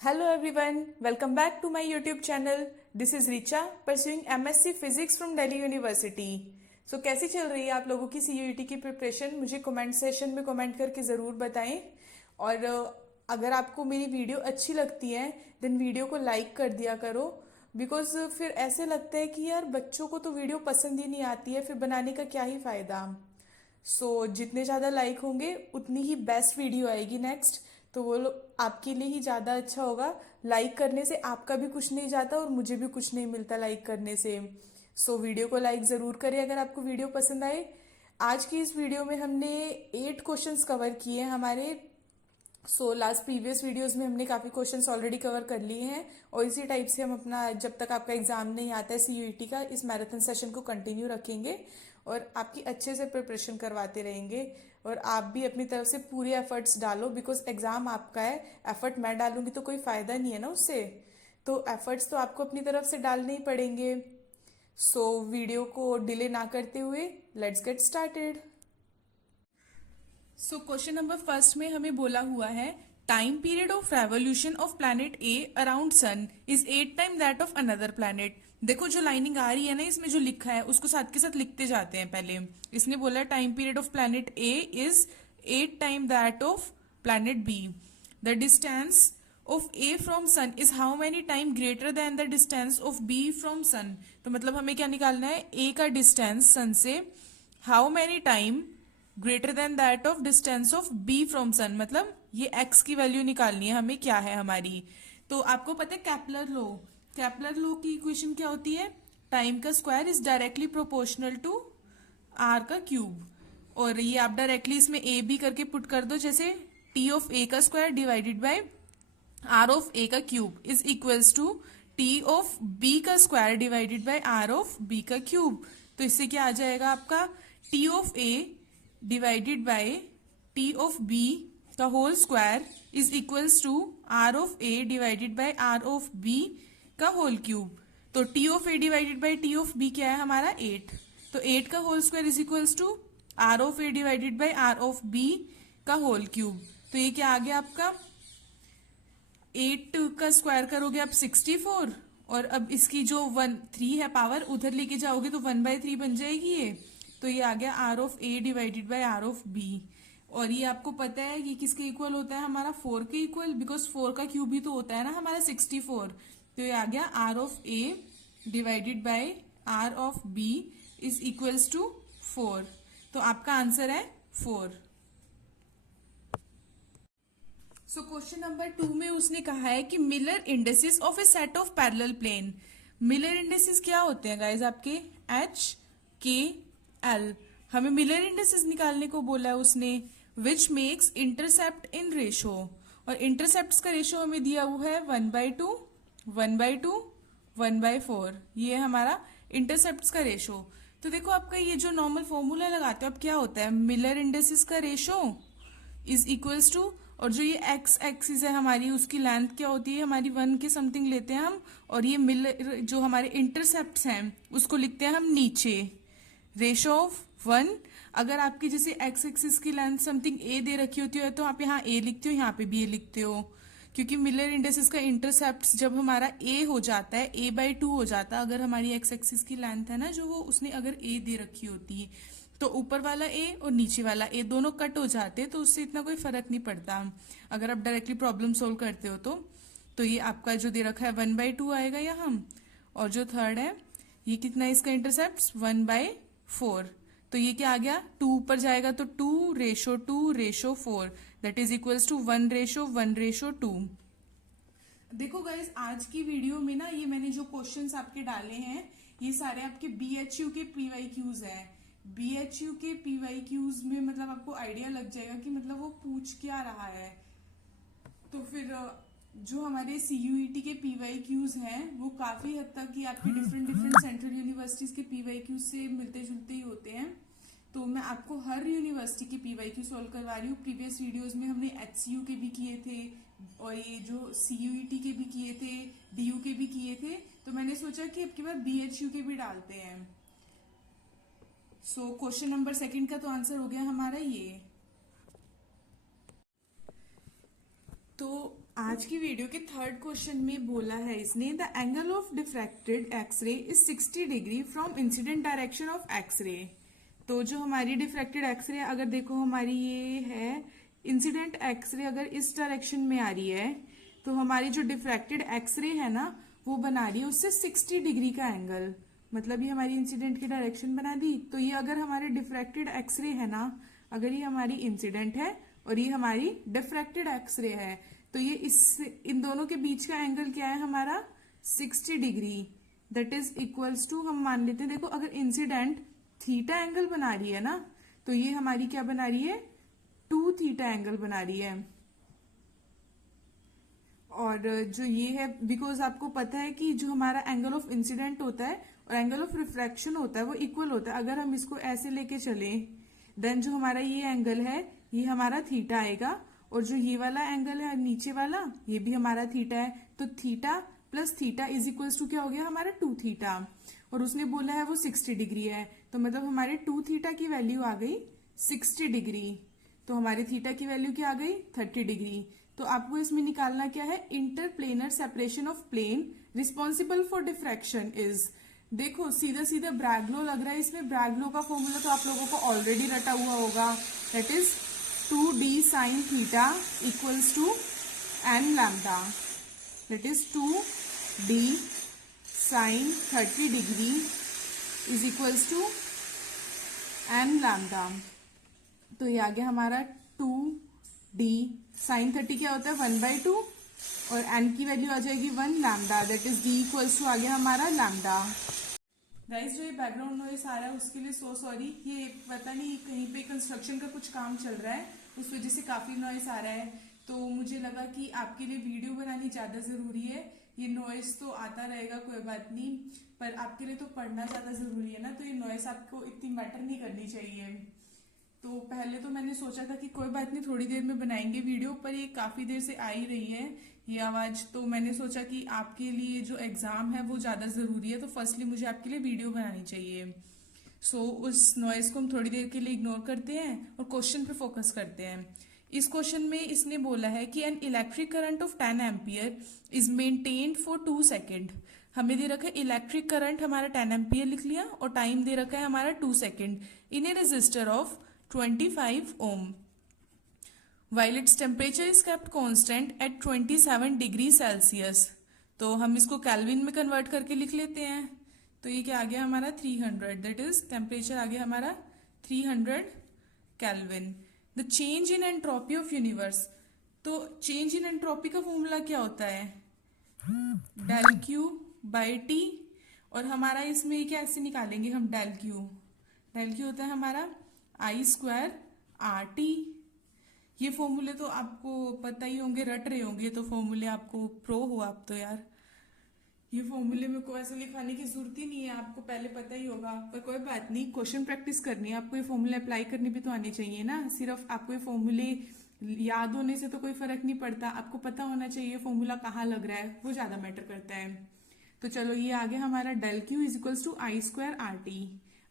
Hello everyone, welcome back to my YouTube channel. This is Richa pursuing MSc Physics from Delhi University. So कैसी चल रही है आप लोगों की CUET की प्रिपरेशन? मुझे कमेंट सेशन में कमेंट करके ज़रूर बताएं। और अगर आपको मेरी वीडियो अच्छी लगती है देन वीडियो को लाइक कर दिया करो, बिकॉज फिर ऐसे लगता है कि यार बच्चों को तो वीडियो पसंद ही नहीं आती है, फिर बनाने का क्या ही फ़ायदा। जितने ज़्यादा लाइक होंगे उतनी ही बेस्ट वीडियो आएगी नेक्स्ट, तो वो लोग आपके लिए ही ज़्यादा अच्छा होगा। लाइक करने से आपका भी कुछ नहीं जाता और मुझे भी कुछ नहीं मिलता लाइक करने से। वीडियो को लाइक ज़रूर करें अगर आपको वीडियो पसंद आए। आज की इस वीडियो में हमने 8 क्वेश्चंस कवर किए हैं हमारे। लास्ट प्रीवियस वीडियोस में हमने काफ़ी क्वेश्चंस ऑलरेडी कवर कर लिए हैं, और इसी टाइप से हम अपना जब तक आपका एग्ज़ाम नहीं आता है CUET का, इस मैराथन सेशन को कंटिन्यू रखेंगे और आपकी अच्छे से प्रिपरेशन करवाते रहेंगे। और आप भी अपनी तरफ से पूरे एफर्ट्स डालो, बिकॉज एग्ज़ाम आपका है। एफर्ट मैं डालूंगी तो कोई फ़ायदा नहीं है ना उससे, तो एफर्ट्स तो आपको अपनी तरफ से डालने ही पड़ेंगे। वीडियो को डिले ना करते हुए let's get started. Question number first में हमें बोला हुआ है, time period of revolution of planet A around sun is 8 time that of another planet. देखो जो लाइनिंग आ रही है ना, इसमें जो लिखा है उसको साथ के साथ लिखते जाते हैं। पहले इसने बोला time period of planet A is 8 time that of planet B. The distance of A from sun is how many time greater than the distance of B from sun. तो मतलब हमें क्या निकालना है, ए का डिस्टेंस सन से how many time greater than that of distance of B from sun, मतलब ये एक्स की वैल्यू निकालनी है हमें, क्या है हमारी। तो आपको पता है कैपलर लो की इक्वेशन क्या होती है, टाइम का square is directly proportional to R का क्यूब। और ये आप डायरेक्टली इसमें ए बी करके पुट कर दो, जैसे टी ऑफ ए का square divided by R of A का cube is equals to T of B का square divided by R of B का क्यूब। तो इससे क्या आ जाएगा आपका, T of A divided by T of B का whole square is equals to R of A divided by R of B का होल क्यूब। तो T of A divided by T of B क्या है हमारा, 8। तो 8 का whole square is equals to R of A divided by R of B का whole cube. तो ये क्या आ गया आपका, 8 का स्क्वायर करोगे आप 64, और अब इसकी जो 3 है पावर उधर लेके जाओगे तो 1/3 बन जाएगी ये। तो ये आ गया R of A divided by R of B. और ये आपको पता है ये किसके इक्वल होता है हमारा, 4 के इक्वल, बिकॉज 4 का क्यूब भी तो होता है ना हमारा 64। तो ये आ गया R of A divided by R of B is equals to 4। तो आपका आंसर है 4। क्वेश्चन नंबर 2 में उसने कहा है कि Miller indices of a set of parallel plane. Miller indices क्या होते हैं गाइज आपके, HKL। हमें मिलर इंडेसिस निकालने को बोला है उसने, which makes intercept in ratio. और इंटरसेप्ट का रेशो हमें दिया हुआ है 1/2, 1/2, 1/4। ये है हमारा इंटरसेप्ट का रेशो। तो देखो आपका ये जो नॉर्मल फॉर्मूला लगाते हो अब क्या होता है, मिलर इंडेसिस का रेशो इज इक्वल्स टू, और जो ये एक्स एक्सिस है हमारी उसकी लेंथ क्या होती है हमारी 1 के समथिंग लेते हैं हम, और ये मिलर जो हमारे इंटरसेप्ट हैं उसको लिखते हैं हम नीचे, रेशो ऑफ 1। अगर आपकी जैसे एक्स एक्सिस की लेंथ समथिंग ए दे रखी होती है तो आप यहाँ ए लिखते हो, यहाँ पे भी ए लिखते हो, क्योंकि मिलर इंडेसिस का इंटरसेप्ट जब हमारा ए हो जाता है, a/2 हो जाता है, अगर हमारी एक्स एक्सिस की लेंथ है ना जो वो उसने अगर ए दे रखी होती है, तो ऊपर वाला ए और नीचे वाला ए दोनों कट हो जाते हैं, तो उससे इतना कोई फर्क नहीं पड़ता अगर आप डायरेक्टली प्रॉब्लम सोल्व करते हो तो ये आपका जो दे रखा है 1/2 आएगा यहाँ, और जो थर्ड है ये कितना है इसका इंटरसेप्ट 1/4। तो ये क्या आ गया, 2 ऊपर जाएगा तो 2:2:4 दैट इज इक्वल्स टू 1:1:2। देखो गाइज आज की वीडियो में ना ये मैंने जो क्वेश्चंस आपके डाले हैं ये सारे आपके BHU के PYQs हैं। BHU के PYQs में मतलब आपको आइडिया लग जाएगा कि मतलब वो पूछ क्या रहा है। तो फिर जो हमारे CUET के PYQs हैं वो काफी हद तक ही आपके डिफरेंट सेंट्रल यूनिवर्सिटीज के PYQs से मिलते जुलते ही होते हैं। तो मैं आपको हर यूनिवर्सिटी के PYQ सॉल्व करवा रही हूँ। प्रीवियस वीडियोस में हमने HCU के भी किए थे, और ये जो CUET के भी किए थे, DU के भी किए थे, तो मैंने सोचा कि अब की बार BHU के भी डालते हैं। क्वेश्चन नंबर 2 का तो आंसर हो गया हमारा ये। तो आज आज की वीडियो के थर्ड क्वेश्चन में बोला है इसने the angle of diffracted X-ray is 60 degree from incident direction of X-ray. तो जो हमारी डिफ्रैक्टेड एक्सरे अगर देखो हमारी ये है इंसिडेंट एक्सरे, अगर इस डायरेक्शन में आ रही है तो हमारी जो डिफ्रैक्टेड एक्सरे है ना वो बना रही है उससे 60 डिग्री का एंगल। मतलब ये हमारी इंसिडेंट की डायरेक्शन बना दी। तो ये अगर हमारे डिफ्रैक्टेड एक्सरे है ना, अगर ये हमारी इंसिडेंट है और ये हमारी डिफ्रैक्टेड एक्सरे है, तो ये इन दोनों के बीच का एंगल क्या है हमारा 60 degree. That is equals to, हम मान लेते हैं देखो अगर इंसिडेंट थीटा एंगल बना रही है ना तो ये हमारी क्या बना रही है 2 थीटा एंगल बना रही है। और जो ये है बिकॉज आपको पता है कि जो हमारा एंगल ऑफ इंसिडेंट होता है और एंगल ऑफ रिफ्रैक्शन होता है वो इक्वल होता है। अगर हम इसको ऐसे लेके चले देन जो हमारा ये एंगल है ये हमारा थीटा आएगा और जो ये वाला एंगल है नीचे वाला ये भी हमारा थीटा है। तो theta plus theta is equals to क्या हो गया हमारा 2 थीटा। और उसने बोला है वो 60 डिग्री है तो मतलब हमारे 2 थीटा की वैल्यू आ गई 60 डिग्री। तो हमारे थीटा की वैल्यू क्या आ गई 30 डिग्री। तो आपको इसमें निकालना क्या है interplanar separation of plane responsible for diffraction is. देखो सीधा सीधा ब्रैग लॉ लग रहा है इसमें। ब्रैग लॉ का फॉर्मूला तो आप लोगों को ऑलरेडी रटा हुआ होगा। That is 2d sin theta equals to n lambda. That is 2d sin 30 degree is equals to n lambda. तो ये आ गया हमारा 2d sin 30 क्या होता है 1/2 और n की वैल्यू आ जाएगी 1 lambda. That is d equals to आ गया हमारा लैम्डा। गाइस जो ये बैकग्राउंड नॉइस आ रहा है उसके लिए सो सॉरी। ये पता नहीं कहीं पे कंस्ट्रक्शन का कुछ काम चल रहा है उस वजह से काफी नॉइस आ रहा है। तो मुझे लगा कि आपके लिए वीडियो बनानी ज्यादा जरूरी है। ये नॉइस तो आता रहेगा कोई बात नहीं, पर आपके लिए तो पढ़ना ज्यादा जरूरी है ना, तो ये नॉइस आपको इतनी मैटर नहीं करनी चाहिए। तो पहले तो मैंने सोचा था कि कोई बात नहीं थोड़ी देर में बनाएंगे वीडियो, पर ये काफी देर से आ ही रही है ये आवाज। तो मैंने सोचा कि आपके लिए जो एग्जाम है वो ज्यादा जरूरी है तो फर्स्टली मुझे आपके लिए वीडियो बनानी चाहिए। सो उस नॉइस को हम थोड़ी देर के लिए इग्नोर करते हैं और क्वेश्चन पे फोकस करते हैं। इस क्वेश्चन में इसने बोला है कि an electric current of 10 ampere is maintained for 2 second. हमें दे रखा है इलेक्ट्रिक करंट हमारा 10 एम्पियर लिख लिया और टाइम दे रखा है हमारा 2 second in a resistor of 25 ohm while its temperature is kept constant at 27 degree Celsius. तो हम इसको केल्विन में कन्वर्ट करके लिख लेते हैं। तो ये क्या आ गया हमारा 300। दैट इज टेम्परेचर आ गया हमारा 300 kelvin. The change in entropy of universe. तो चेंज इन एंट्रोपी का फॉर्मूला क्या होता है डेल क्यू बाई टी। और हमारा इसमें क्या ऐसे निकालेंगे हम डेल क्यू होता है हमारा आई स्क्वायर आर टी। ये फॉर्मूले तो आपको पता ही होंगे, रट रहे होंगे तो फॉर्मूले आपको प्रो हो आप तो यार। ये फॉर्मूले में कोई ऐसे लिखाने की जरूरत ही नहीं है, आपको पहले पता ही होगा। पर कोई बात नहीं, क्वेश्चन प्रैक्टिस करनी है आपको, ये फॉर्मूले अप्लाई करनी भी तो आनी चाहिए ना। सिर्फ आपको ये फॉर्मूले याद होने से तो कोई फर्क नहीं पड़ता, आपको पता होना चाहिए फॉर्मूला कहाँ लग रहा है, वो ज्यादा मैटर करता है। तो चलो ये आ गया हमारा del Q is equals to I square R T.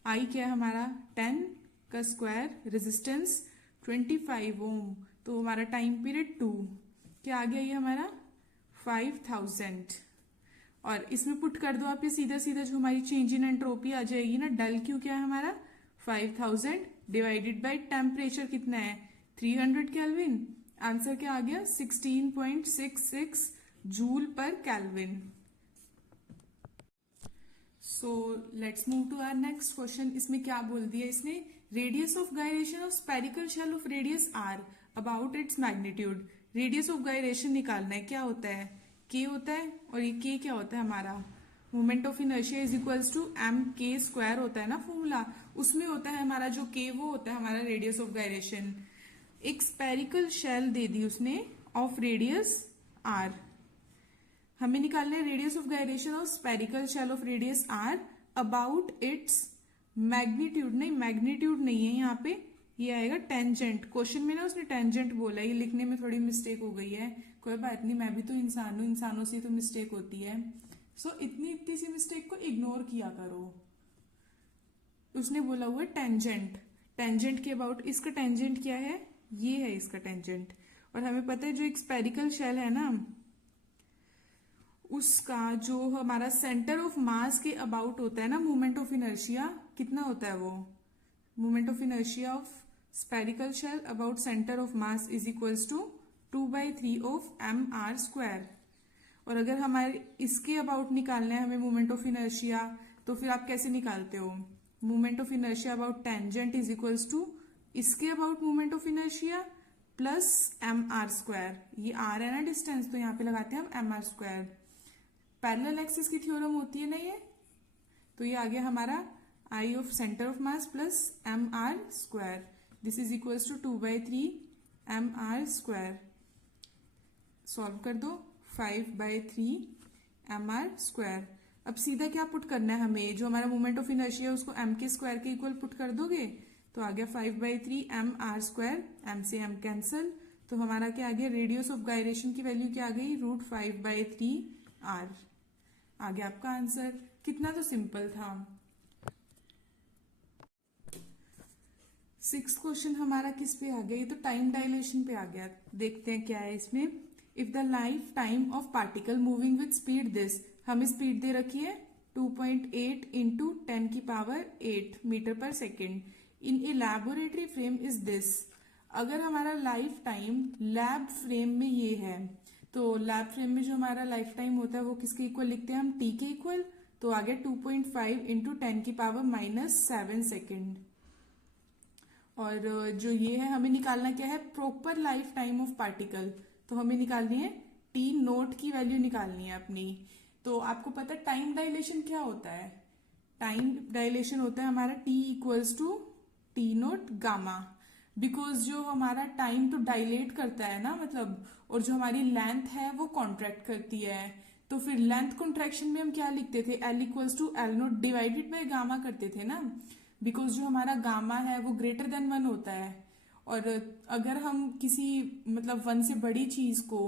I क्या है हमारा 10 का स्क्वायर, रेजिस्टेंस 25 ओम, तो हमारा टाइम पीरियड 2 क्या आ गया ये हमारा 5000। और इसमें पुट कर दो आप ये सीधा सीधा जो हमारी चेंज इन एंट्रोपी आ जाएगी ना, डेल क्यू क्या है हमारा 5000 डिवाइडेड बाय टेम्परेचर कितना है 300 केल्विन। आंसर क्या आ गया 16.66 जूल पर kelvin. So let's move to our next question. इसमें क्या बोल दिया इसने, radius of gyration of spherical shell of radius R about its magnitude. Radius of gyration निकालना है, क्या होता है के होता है और ये के क्या होता है हमारा moment of inertia is equals to M K square होता है ना फॉर्मूला, उसमें होता है हमारा जो के वो होता है हमारा रेडियस ऑफ गायरेशन। एक स्पेरिकल शेल दे दी उसने ऑफ रेडियस आर, हमें निकालना है radius of gyration of spherical shell of radius R about its magnitude. नहीं मैग्नीट्यूड नहीं है यहाँ पे, ये आएगा टेंजेंट। क्वेश्चन में ना उसने टेंजेंट बोला, ये लिखने में थोड़ी मिस्टेक हो गई है, कोई बात नहीं, मैं भी तो इंसान हूँ, इंसानों से तो मिस्टेक होती है। सो इतनी सी मिस्टेक को इग्नोर किया करो। उसने बोला हुआ टेंजेंट, टेंजेंट के अबाउट, इसका टेंजेंट क्या है ये है इसका टेंजेंट, और हमें पता है जो एक स्पेरिकल शेल है ना, उसका जो हमारा सेंटर ऑफ मास के अबाउट होता है ना मोमेंट ऑफ इनर्शिया, कितना होता है वो? Moment of inertia of spherical shell about centre of mass is equals to 2/3 of mr²। और अगर हमारे इसके अबाउट निकालना है हमें मोमेंट ऑफ इनर्शिया, तो फिर आप कैसे निकालते हो? Moment of inertia about tangent is equals to इसके about moment of inertia plus mr²। ये r है ना डिस्टेंस, तो यहाँ पे लगाते हैं हम mr²। पैरेलल एक्सिस की थ्योरम होती है ना ये, तो ये आ गया हमारा I of centre of mass plus mr²। This is equals to 2/3 mr²। Solve कर दो, 5/3 mr²। अब सीधा क्या पुट करना है हमें? जो हमारा मोमेंट ऑफ इनर्शिया है उसको m के स्क्वायर के इक्वल पुट कर दोगे, तो आ गया 5/3 mr²। m से m कैंसल, तो हमारा क्या आ गया? रेडियस ऑफ गायरेशन की वैल्यू क्या आ गई? √5/3 r। आ गया आपका आंसर। कितना तो सिंपल था। 6th क्वेश्चन हमारा किस पे आ गया? ये तो टाइम डायलेशन पे आ गया। देखते हैं क्या है इसमें। If the life time of particle moving with speed this, हमें स्पीड दे रखी है 2.8 इंटू 10⁸ मीटर पर second in A laboratory frame is this. अगर हमारा लाइफ टाइम लैब फ्रेम में ये है, तो लैब फ्रेम में जो हमारा लाइफ टाइम होता है वो किसके इक्वल लिखते हैं हम? टी के इक्वल। तो आ गया 2.5 इंटू 10⁻⁻7 सेकेंड। और जो ये है हमें निकालना क्या है? Proper life time of particle. तो हमें निकालनी है टी नोट की वैल्यू निकालनी है अपनी। तो आपको पता है टाइम डायलेशन क्या होता है? टाइम डायलेशन होता है हमारा T equals to T naught gamma. Because जो हमारा टाइम तो डायलेट करता है ना, मतलब, और जो हमारी लेंथ है वो कॉन्ट्रैक्ट करती है। तो फिर लेंथ कॉन्ट्रैक्शन में हम क्या लिखते थे? L equals to L naught divided by gamma करते थे ना, बिकॉज जो हमारा गामा है वो ग्रेटर देन 1 होता है। और अगर हम किसी मतलब 1 से बड़ी चीज को,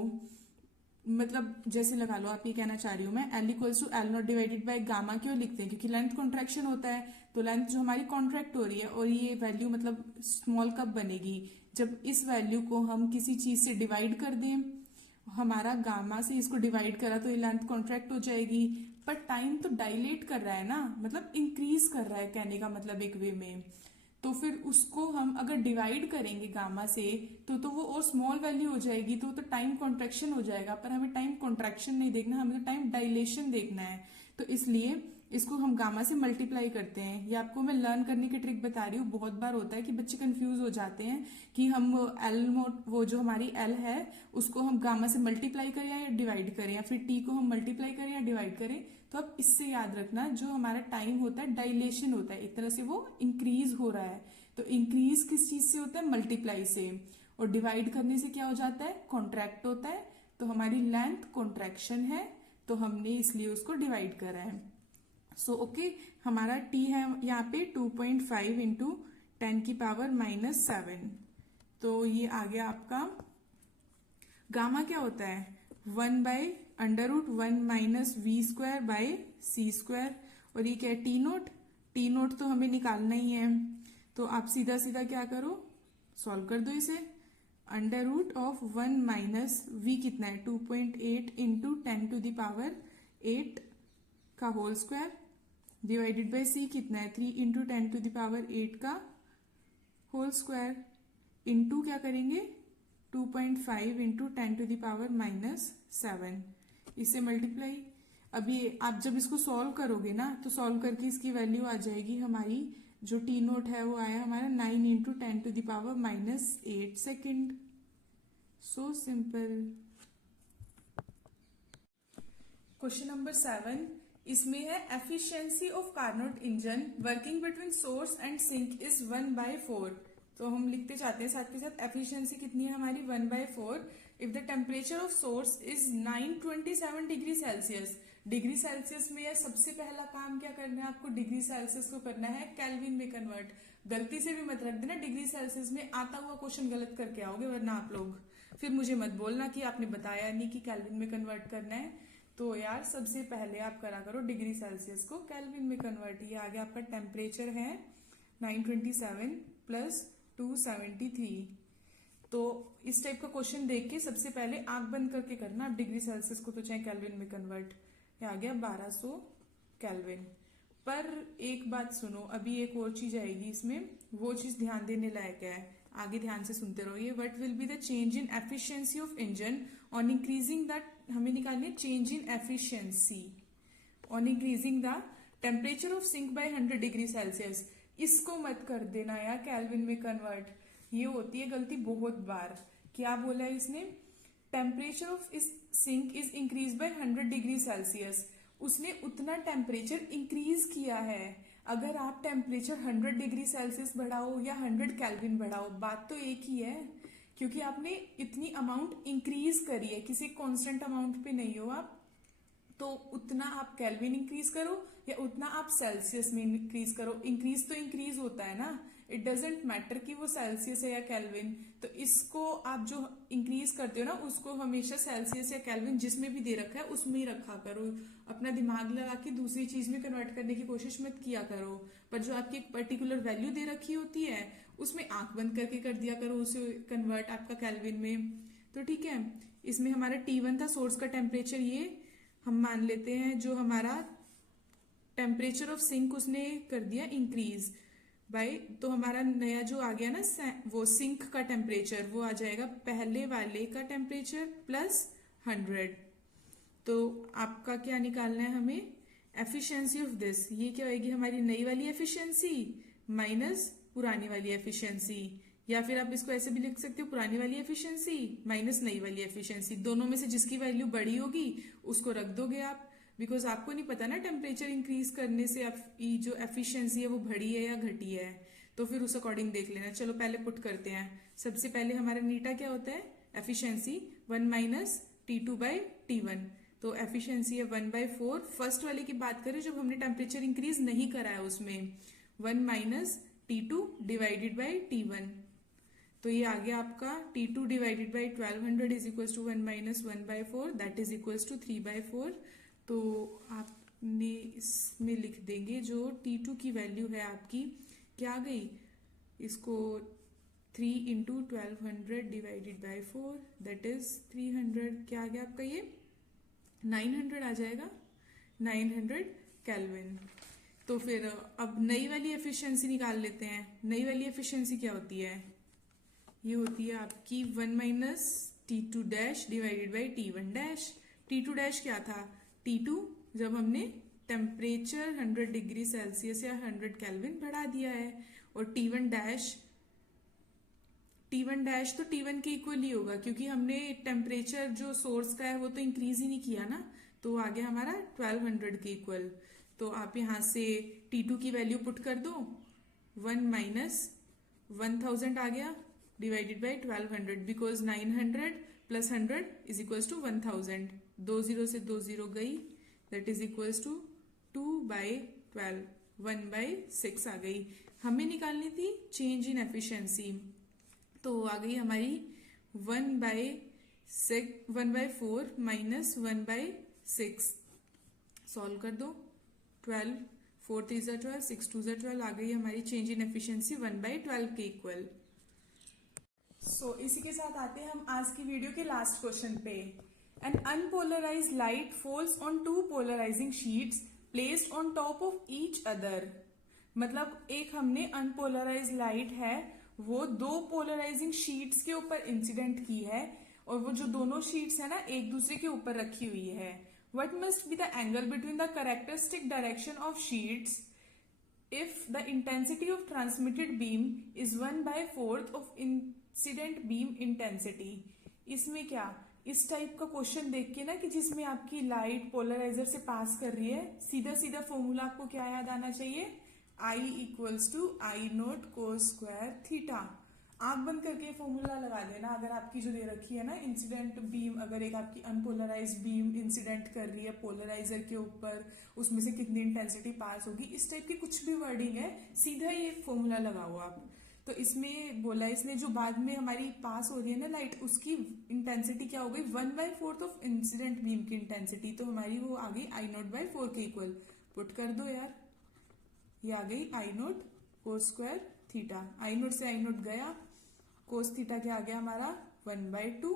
मतलब जैसे लगा लो, आप ये कहना चाह रही हूँ मैं, L equals to L naught divided by gamma क्यों लिखते हैं? क्योंकि लेंथ कॉन्ट्रैक्शन होता है, तो लेंथ जो हमारी कॉन्ट्रैक्ट हो रही है, और ये वैल्यू मतलब स्मॉल कब बनेगी? जब इस वैल्यू को हम किसी चीज से डिवाइड कर दें। हमारा गामा से इसको डिवाइड करा तो ये लेंथ कॉन्ट्रैक्ट हो जाएगी, पर टाइम तो डायलेट कर रहा है ना, मतलब इंक्रीज कर रहा है, कहने का मतलब एक वे में। तो फिर उसको हम अगर डिवाइड करेंगे गामा से, तो वो और स्मॉल वैल्यू हो जाएगी, तो टाइम कॉन्ट्रैक्शन हो जाएगा। पर हमें टाइम कॉन्ट्रैक्शन नहीं देखना, हमें टाइम डायलेशन देखना है। तो इसलिए इसको हम गामा से मल्टीप्लाई करते हैं। ये आपको मैं लर्न करने की ट्रिक बता रही हूँ। बहुत बार होता है कि बच्चे कंफ्यूज हो जाते हैं कि हम एल नोट, वो जो हमारी एल है उसको हम गामा से मल्टीप्लाई करें या डिवाइड करें, या फिर टी को हम मल्टीप्लाई करें या डिवाइड करें। तो अब इससे याद रखना, जो हमारा टाइम होता है डायलेशन होता है, एक तरह से वो इंक्रीज हो रहा है। तो इंक्रीज किस चीज से होता है? मल्टीप्लाई से। और डिवाइड करने से क्या हो जाता है? कॉन्ट्रैक्ट होता है। तो हमारी लेंथ कॉन्ट्रैक्शन है, तो हमने इसलिए उसको डिवाइड करा है। सो ओके, हमारा टी है यहाँ पे 2.5 इंटू 10⁻⁻7। तो ये आ गया आपका। गामा क्या होता है? 1/√1 - v²/c²। और ये क्या है? T note. टी नोट तो हमें निकालना ही है, तो आप सीधा सीधा क्या करो, सॉल्व कर दो इसे। √1 - v कितना है? 2.8 इंटू 10⁸8 का होल स्क्वायर डिवाइडेड बाय सी कितना है? 3 इंटू 10⁸8 का होल स्क्वायर इंटू क्या करेंगे? 2.5 इंटू 10⁻⁻7। इससे मल्टीप्लाई। अब ये आप जब इसको सॉल्व करोगे ना, तो सॉल्व करके इसकी वैल्यू आ जाएगी हमारी, जो टी नोट है वो आया हमारा 9 into 10⁻⁻8 second. So simple. Question number 7, इसमें है efficiency of Carnot engine working between source and sink is 1/4। तो हम लिखते जाते हैं साथ के साथ, एफिशिएंसी कितनी है हमारी? 1/4। If the temperature of source is 927 degree Celsius. Degree Celsius में सबसे पहला काम क्या करना है आपको? डिग्री सेल्सियस को करना है केल्विन में कन्वर्ट। गलती से भी मत रख देना डिग्री सेल्सियस में, आता हुआ क्वेश्चन गलत करके आओगे, वरना आप लोग फिर मुझे मत बोलना कि आपने बताया नहीं कि केल्विन में कन्वर्ट करना है। तो यार सबसे पहले आप करा करो डिग्री सेल्सियस को केल्विन में कन्वर्ट। ये आगे आपका टेम्परेचर है 927 + 273। तो इस टाइप का क्वेश्चन देख के सबसे पहले आंख बंद करके करना आप डिग्री सेल्सियस को, तो चाहे केल्विन में कन्वर्ट। ये आ गया 1200 केल्विन। पर एक बात सुनो, अभी एक और चीज आएगी इसमें, वो चीज ध्यान देने लायक है, आगे ध्यान से सुनते रहिए। What will be the change in efficiency of engine on increasing that, हमें निकालनी है change in efficiency on increasing the temperature of sink by 100 degree Celsius. इसको मत कर देना यार केल्विन में कन्वर्ट, ये होती है गलती बहुत बार। क्या बोला है इसने, टेम्परेचर ऑफ इस sink is increase by 100 degree Celsius, उसने उतना टेम्परेचर इंक्रीज किया है। अगर आप टेम्परेचर 100 डिग्री सेल्सियस बढ़ाओ या 100 केल्विन बढ़ाओ, बात तो एक ही है, क्योंकि आपने इतनी अमाउंट इंक्रीज करी है, किसी कांस्टेंट अमाउंट पे नहीं हो आप। तो उतना आप केल्विन इंक्रीज करो या उतना आप सेल्सियस में इंक्रीज करो, इंक्रीज तो इंक्रीज होता है ना, इट डजेंट मैटर कि वो सेल्सियस है या केल्विन। तो इसको आप जो इंक्रीज करते हो ना, उसको हमेशा सेल्सियस या केल्विन जिसमें भी दे रखा है उसमें ही रखा करो, अपना दिमाग लगा के दूसरी चीज में कन्वर्ट करने की कोशिश मत किया करो। पर जो आपकी एक पर्टिकुलर वैल्यू दे रखी होती है उसमें आंख बंद करके कर दिया करो उसे कन्वर्ट आपका केल्विन में। तो ठीक है, इसमें हमारा T1 था सोर्स का टेम्परेचर, ये हम मान लेते हैं जो हमारा टेम्परेचर ऑफ सिंक उसने कर दिया इंक्रीज बाय, तो हमारा नया जो आ गया ना वो सिंक का टेम्परेचर, वो आ जाएगा पहले वाले का टेम्परेचर प्लस 100। तो आपका क्या निकालना है हमें, एफिशिएंसी ऑफ दिस, ये क्या होगी हमारी नई वाली एफिशिएंसी माइनस पुरानी वाली एफिशिएंसी, या फिर आप इसको ऐसे भी लिख सकते हो पुरानी वाली एफिशिएंसी माइनस नई वाली एफिशिएंसी, दोनों में से जिसकी वैल्यू बड़ी होगी उसको रख दोगे आप, बिकॉज आपको नहीं पता ना टेम्परेचर इंक्रीज करने से जो एफिशिएंसी है वो बढ़ी है या घटी है, तो फिर उस अकॉर्डिंग देख लेना। चलो पहले पुट करते हैं। सबसे पहले हमारा नीटा क्या होता है, efficiency 1 minus T2 by T1, तो एफिशिएंसी है 1/4। फर्स्ट वाले की बात करें जब हमने टेम्परेचर इंक्रीज नहीं करा है उसमें, 1 minus T2 divided by T1, तो ये आ गया आपका T2 divided by 1200 is equal to 1 minus 1/4, that is equal to 3/4। तो आपने इसमें लिख देंगे जो T2 की वैल्यू है आपकी क्या आ गई, इसको 3 into 1200 divided by 4 that is 300, क्या आ गया आपका ये 900 आ जाएगा, 900 केल्विन। तो फिर अब नई वाली एफिशिएंसी निकाल लेते हैं। नई वाली एफिशिएंसी क्या होती है, ये होती है आपकी 1 minus T2 dash divided by T1 dash. T2 dash क्या था, T2 जब हमने टेम्परेचर 100 डिग्री सेल्सियस या 100 केल्विन बढ़ा दिया है, और T1 डैश तो T1 के इक्वल ही होगा, क्योंकि हमने टेम्परेचर जो सोर्स का है वो तो इंक्रीज ही नहीं किया ना, तो आ गया हमारा 1200 के इक्वल। तो आप यहां से T2 की वैल्यू पुट कर दो, 1 माइनस 1000 आ गया divided by 1200, because 900 plus 100 is equals to 1000, 2 0 से 2 0 गई, दैट इज इक्वल्स टू 2/12, 1/6 आ गई। हमें निकालनी थी चेंज इन एफिशिएंसी, तो आ गई हमारी 1/4 माइनस 1/6, सॉल्व कर दो, 12 4 3 12 6 2 12 आ गई हमारी चेंज इन एफिशिएंसी 1/12 के इक्वल। सो इसी के साथ आते हैं हम आज की वीडियो के लास्ट क्वेश्चन पे। An unpolarized light falls on 2 polarizing sheets placed on top of each other, मतलब एक हमने अनपोलराइज्ड लाइट है वो 2 पोलराइजिंग शीट्स के ऊपर इंसिडेंट की है, और वो जो दोनों शीट्स है ना एक दूसरे के ऊपर रखी हुई है। What must be the angle between the characteristic direction of sheets if the intensity of transmitted beam is 1/4 of incident beam intensity। इसमें क्या, इस टाइप का क्वेश्चन देख के ना कि जिसमें आपकी लाइट पोलराइजर से पास कर रही है, सीधा सीधा फॉर्मूला आपको क्या याद आना चाहिए, I equals to I naught cos square theta. आंख बंद करके फॉर्मूला लगा देना, अगर आपकी जो दे रखी है ना इंसिडेंट बीम, अगर एक आपकी अनपोलराइज्ड बीम इंसिडेंट कर रही है पोलराइजर के ऊपर, उसमें से कितनी इंटेंसिटी पास होगी, इस टाइप की कुछ भी वर्डिंग है सीधा ये फॉर्मूला लगाओ आप। तो इसमें बोला इसने जो बाद में हमारी पास हो रही है ना लाइट, उसकी इंटेंसिटी क्या हो गई 1/4 ऑफ इंसिडेंट बीम की इंटेंसिटी, तो हमारी वो आ गई I0/4 के इक्वल। पुट कर दो यार, ये आ गई I0 कोस स्क्वायर थीटा, I0 से I0 गया, कोस थीटा क्या आ गया हमारा 1/2।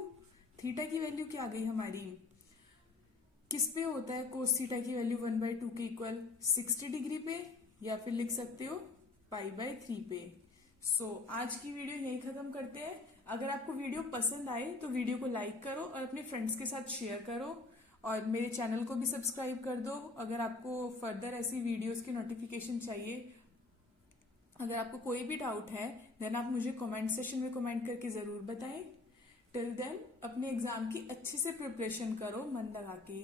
थीटा की वैल्यू क्या आ गई हमारी, किस पे होता है कोस थीटा की वैल्यू 1/2 के इक्वल, 60 डिग्री पे, या फिर लिख सकते हो π/3 पे। आज की वीडियो यही खत्म करते हैं। अगर आपको वीडियो पसंद आए तो वीडियो को लाइक करो और अपने फ्रेंड्स के साथ शेयर करो, और मेरे चैनल को भी सब्सक्राइब कर दो। अगर आपको फर्दर ऐसी वीडियोस की नोटिफिकेशन चाहिए, अगर आपको कोई भी डाउट है देन आप मुझे कमेंट सेशन में कमेंट करके जरूर बताएं। टिल देन अपने एग्जाम की अच्छे से प्रिपरेशन करो मन लगा के।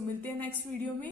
मिलते हैं नेक्स्ट वीडियो में।